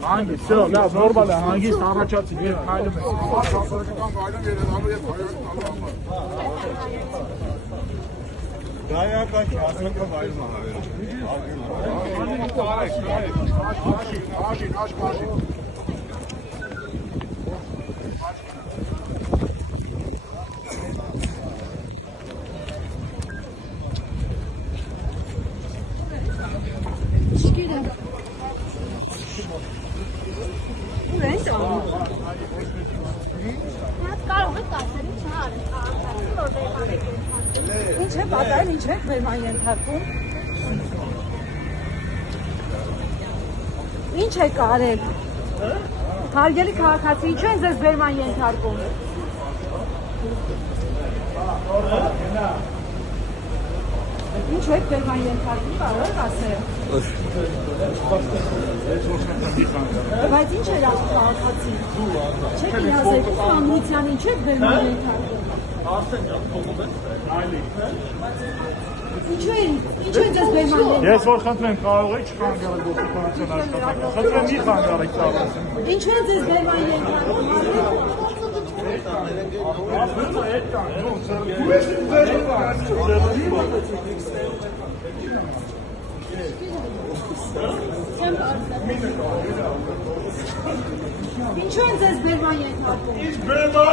Հանգիստ, սա լավ, նորմալ է, հանգիստ առաջացի, եւ քայլում է։ Գայական շարժումը վայրում Ինչ է պատահել, ինչ եք վերման ենթարկում։ Ինչ է կարել։ Հարգելի քաղաքացի, ինչու են ձեզ վերման ենթարկում։ Ինչ եք վերման ենթարկում, կարող եք ասել։ Բայց ինչ էր ասում քաղաքացի։ Չեք իրազեկում ամնիցյան, ինչ եք վերման ենթարկում։ Ինչու են ձեզ վերման ենթարկում։ Ես որ խնդրեմ, կարող եք չխանգարել ոստիկանության աշխատանքը։ Խնդրեմ մի խանգարեք ծառայությունը։ Ինչու են ձեզ վերման ենթարկում։ Ինչու են ձեզ վերման ենթարկում։ Ինչ վերման